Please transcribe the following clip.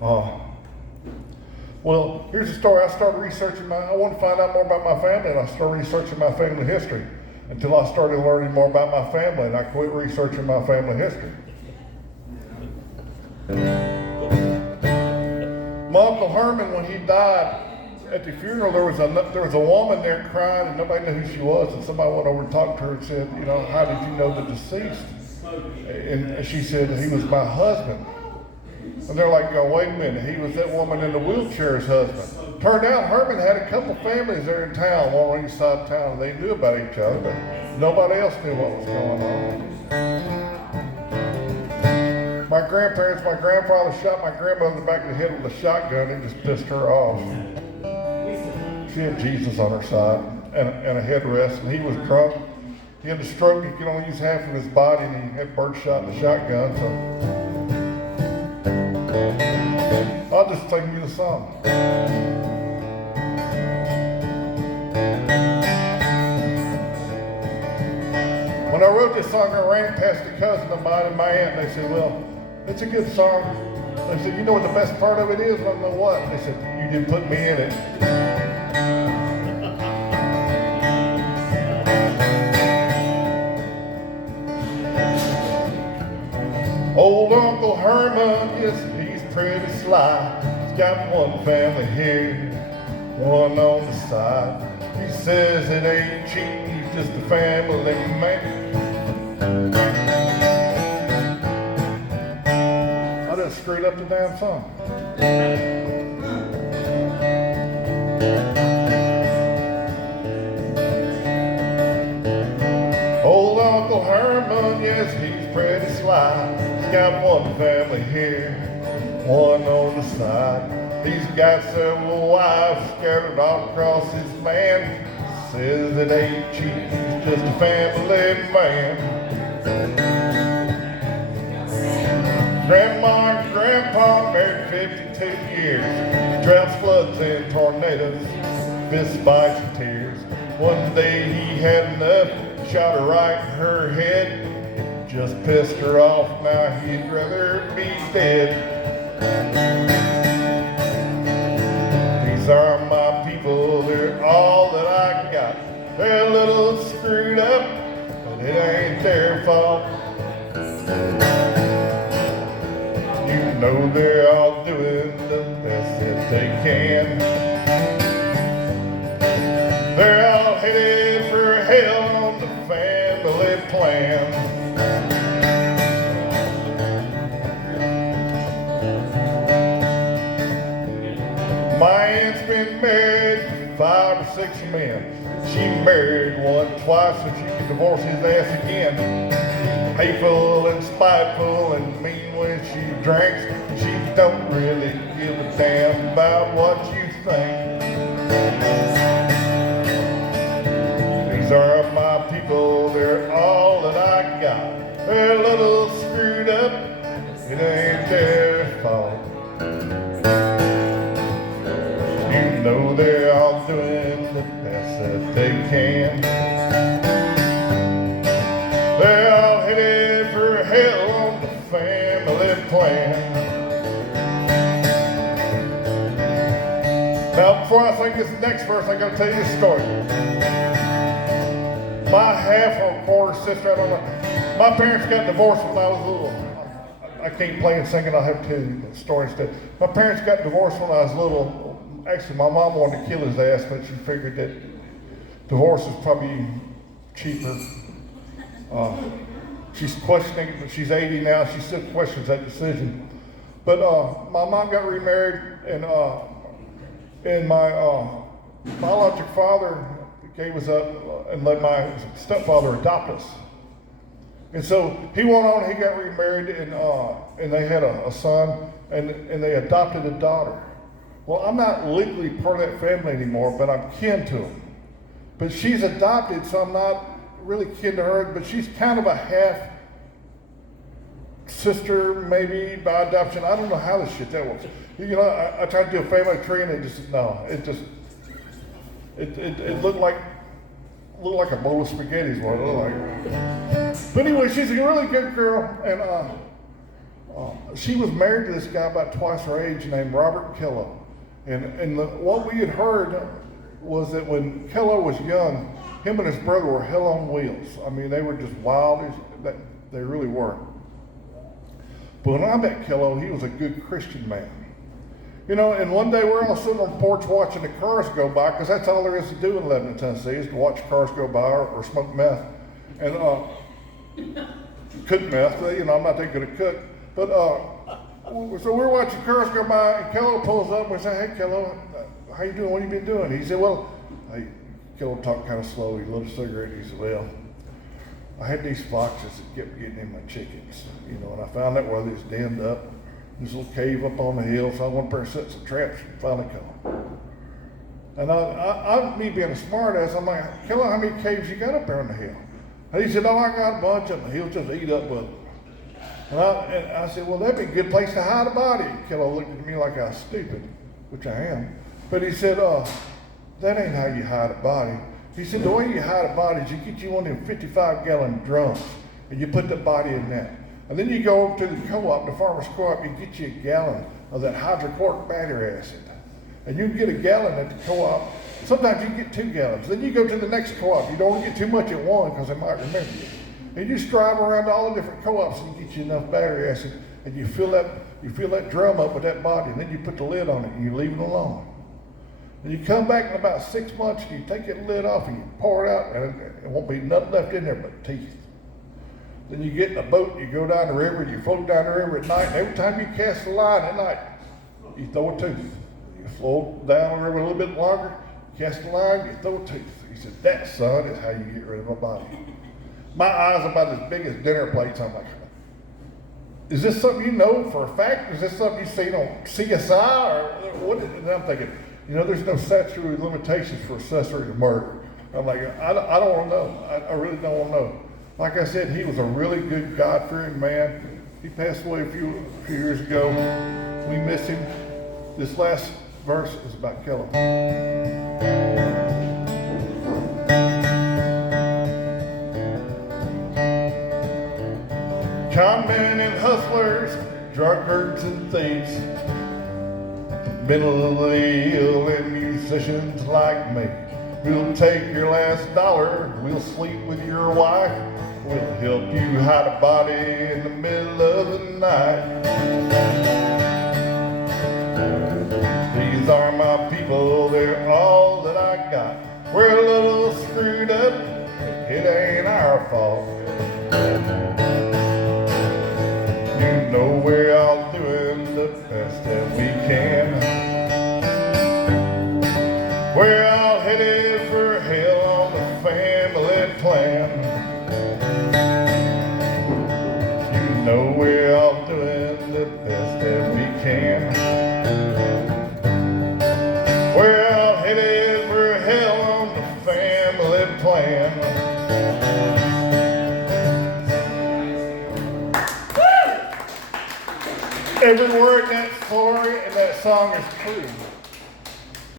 Uh, well, here's the story. I wanted to find out more about my family, and I started researching my family history until I started learning more about my family, and I quit researching my family history. My Uncle Herman, when he died, at the funeral, there was a woman there crying, and nobody knew who she was, and somebody went over and talked to her and said, you know, how did you know the deceased? And she said, he was my husband. And they're like, oh, wait a minute, he was that woman in the wheelchair's husband. Turned out Herman had a couple families there in town, one on each side of town, and they knew about each other, but nobody else knew what was going on. My grandfather shot my grandmother in the back of the head with a shotgun and just pissed her off. She had Jesus on her side and a headrest, and he was drunk. He had a stroke, he could only use half of his body, and he had birdshot in the shotgun, so I'll just sing you the song. When I wrote this song, I ran past a cousin of mine and my aunt, and they said, well, it's a good song. They said, you know what the best part of it is? I don't know what. They said, you didn't put me in it. Old Uncle Herman, yes, he's pretty sly. He's got one family here, one on the side. He says it ain't cheating, he's just a family man. I just screwed up the damn song. Old Uncle Herman, yes, he's pretty sly. He's got one family here, one on the side. He's got several wives scattered all across his land. Says it ain't cheap, he's just a family man. Grandma and Grandpa married 52 years. Droughts, floods, and tornadoes, fist fights and tears. One day he had enough, shot her right in her head. Just pissed her off, now he'd rather be dead. These are my people, they're all that I got. They're a little screwed up, but it ain't their fault. You know they're all doing the best that they can. They're all headed for hell on the family plan. My aunt's been married to 5 or 6 men. She married one twice so she could divorce his ass again. Hateful and spiteful and mean when she drinks. She don't really give a damn about what you think. These are my people, they're all that I got. They're a little screwed up, it ain't their fault. You know they're all doing the best that they can. They're all headed for hell on the family plan. Now, before I sing this next verse, I gotta tell you this story. My half or quarter sister, I don't know. My parents got divorced when I was little. I can't play and sing, and I'll have to tell you the story instead. My parents got divorced when I was little. Actually, my mom wanted to kill his ass, but she figured that divorce is probably cheaper. She's questioning it, but she's 80 now. She still questions that decision. But my mom got remarried, and my biological father gave us up and let my stepfather adopt us. And so he went on, he got remarried, and they had a son, and they adopted a daughter. Well, I'm not legally part of that family anymore, but I'm kin to them. But she's adopted, so I'm not really kin to her, but she's kind of a half sister, maybe, by adoption. I don't know how this shit that works. You know, I tried to do a family tree, and it looked like a bowl of spaghetti is what it looked like. But anyway, she's a really good girl, and She was married to this guy about twice her age named Robert Kello. And what we had heard was that when Kello was young, him and his brother were hell on wheels. I mean, they were just wild. They really were. But when I met Kello, he was a good Christian man. You know, and one day we're all sitting on the porch watching the cars go by, because that's all there is to do in Lebanon, Tennessee, is to watch cars go by or smoke meth. And cook meth. You know, I'm not that good at cook. But so we're watching cars go by, and Kello pulls up and we say, "Hey, Kello, how you doing? What have you been doing?" He said, "Well," Kello talked kind of slow. He lit a cigarette. He said, "Well, I had these foxes that kept getting in my chickens, you know, and I found out where they was denned up. This little cave up on the hill, so I went up there and set some traps and finally caught them." And I me being a smart ass, I'm like, "Kello, how many caves you got up there on the hill?" And he said, "Oh, I got a bunch of them. He'll just eat up with them." And I said, "Well, that'd be a good place to hide a body." Kello looked at me like I was stupid, which I am. But he said, "That ain't how you hide a body." He said, "The way you hide a body is you get you one of them 55-gallon drums, and you put the body in that. And then you go over to the co-op, the farmer's co-op, you get you a gallon of that hydrochloric battery acid. And you can get a gallon at the co-op. Sometimes you can get 2 gallons. Then you go to the next co-op. You don't want to get too much at one because they might remember you. And you just drive around to all the different co-ops and you get you enough battery acid, and you fill that drum up with that body, and then you put the lid on it and you leave it alone. And you come back in about 6 months and you take that lid off and you pour it out, and it won't be nothing left in there but teeth. Then you get in a boat and you go down the river and you float down the river at night, and every time you cast a line at night, you throw a tooth. You float down the river a little bit longer, cast a line, you throw a tooth." He said, "That, son, is how you get rid of a body." My eyes about as big as dinner plates. I'm like, "Is this something you know for a fact? Is this something you seen on CSI or what?" And I'm thinking, you know, there's no statute of limitations for accessory to murder. I'm like, I don't want to know. I really don't want to know. Like I said, he was a really good, God-fearing man. He passed away a few years ago. We miss him. This last verse is about Kello. Conmen and hustlers, drunkards and thieves, mentally ill and musicians like me. We'll take your last dollar, we'll sleep with your wife, we'll help you hide a body in the middle of the night. These are my people, they're all that I got. We're a little screwed up, it ain't our fault. You know we're all doing the best that we can. We're all headed for hell on the family plan. You know we're all doing the best that we can. We're all headed for hell on the family plan. Every word in that story and that song is true.